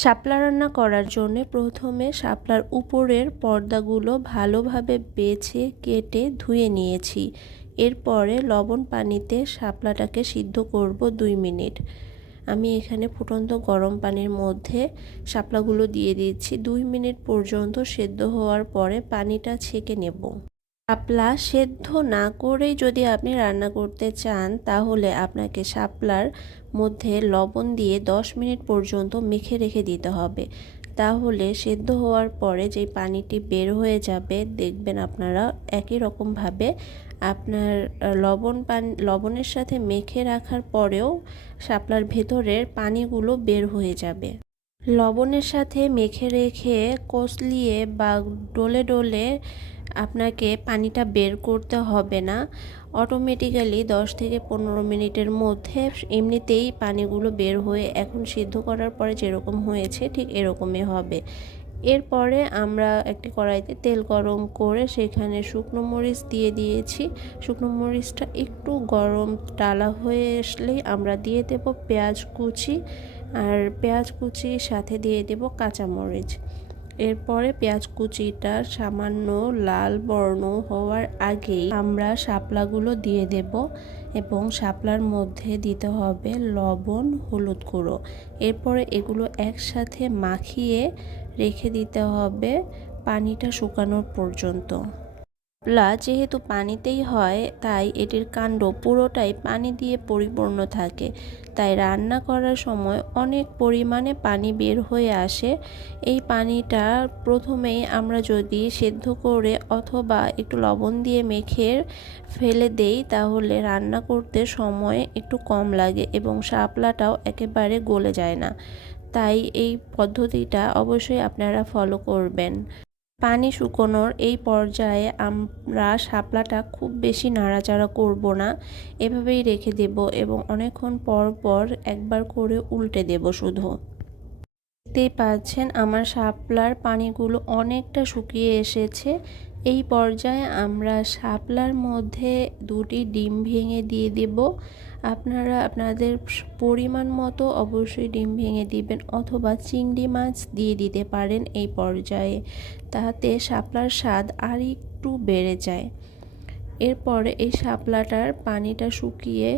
শাপলা রান্না করার জন্য প্রথমে শাপলার উপরের পর্দাগুলো ভালোভাবে বেছে কেটে ধুয়ে নিয়েছি। এরপরে লবণ পানিতে শাপলাটাকে সিদ্ধ করব 2 মিনিট। আমি এখানে ফুটন্ত গরম পানির মধ্যে শাপলাগুলো দিয়ে দিচ্ছি। 2 মিনিট পর্যন্ত সেদ্ধ হওয়ার পরে পানিটা ছেঁকে নেব। শাপলা সেদ্ধ না করেই যদি আপনি রান্না করতে চান তাহলে আপনাকে শাপলার মধ্যে লবণ দিয়ে 10 মিনিট পর্যন্ত মেখে রেখে দিতে হবে। তাহলে সেদ্ধ হওয়ার পরে যেই পানিটি বের হয়ে যাবে দেখবেন আপনারা একই রকমভাবে আপনার লবণের সাথে মেখে রাখার পরেও শাপলার ভেতরের পানিগুলো বের হয়ে যাবে। লবণের সাথে মেখে রেখে কষলিয়ে বা ডলে ডলে আপনাকে পানিটা বের করতে হবে না। অটোমেটিক্যালি 10 থেকে 15 মিনিটের মধ্যে এমনিতেই পানিগুলো বের হয়ে এখন সিদ্ধ করার পরে যেরকম হয়েছে ঠিক এরকমই হবে। এরপরে আমরা একটি কড়াইতে তেল গরম করে সেখানে শুকনো মরিচ দিয়ে দিয়েছি। শুকনো মরিচটা একটু গরম টালা হয়ে আসলেই আমরা দিয়ে দেব পেঁয়াজ কুচি, আর পেঁয়াজ কুচির সাথে দিয়ে দেব কাঁচামরিচ। এরপরে পেঁয়াজ কুচিটা সামান্য লাল বর্ণ হওয়ার আগেই আমরা শাপলাগুলো দিয়ে দেব এবং শাপলার মধ্যে দিতে হবে লবণ, হলুদ গুঁড়ো। এরপরে এগুলো একসাথে মাখিয়ে রেখে দিতে হবে পানিটা শুকানোর পর্যন্ত। শাপলা যেহেতু পানিতেই হয় তাই এটির কাণ্ড পুরোটাই পানি দিয়ে পরিপূর্ণ থাকে, তাই রান্না করার সময় অনেক পরিমাণে পানি বের হয়ে আসে। এই পানিটা প্রথমেই আমরা যদি সেদ্ধ করে অথবা একটু লবণ দিয়ে মেখে ফেলে দেই তাহলে রান্না করতে সময় একটু কম লাগে এবং শাপলাটাও একেবারে গলে যায় না। তাই এই পদ্ধতিটা অবশ্যই আপনারা ফলো করবেন। পানি শুকোনোর এই পর্যায়ে আমরা শাপলাটা খুব বেশি নাড়াচাড়া করব না, এভাবেই রেখে দেব এবং অনেকক্ষণ পর পর একবার করে উল্টে দেব শুধু। দেখতেই পাচ্ছেন আমার শাপলার পানিগুলো অনেকটা শুকিয়ে এসেছে। এই পর্যায়ে আমরা শাপলার মধ্যে 2টি ডিম ভেঙে দিয়ে দেব। আপনারা আপনাদের পরিমাণ মতো অবশ্যই ডিম ভেঙে দিবেন অথবা চিংড়ি মাছ দিয়ে দিতে পারেন এই পর্যায়ে, তাতে শাপলার স্বাদ আর একটু বেড়ে যায়। এরপরে এই শাপলাটার পানিটা শুকিয়ে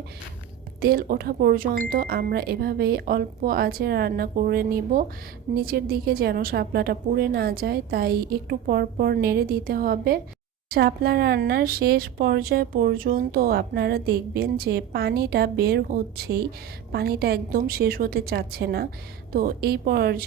তেল ওঠা পর্যন্ত আমরা এভাবেই অল্প আঁচে রান্না করে নিব। নিচের দিকে যেন শাপলাটা পুড়ে না যায় তাই একটু পর পর নেড়ে দিতে হবে। শাপলা রান্নার শেষ পর্যায় পর্যন্ত আপনারা দেখবেন যে পানিটা বের হচ্ছেই, পানিটা একদম শেষ হতে চাচ্ছে না। তো এই পর্যায়ে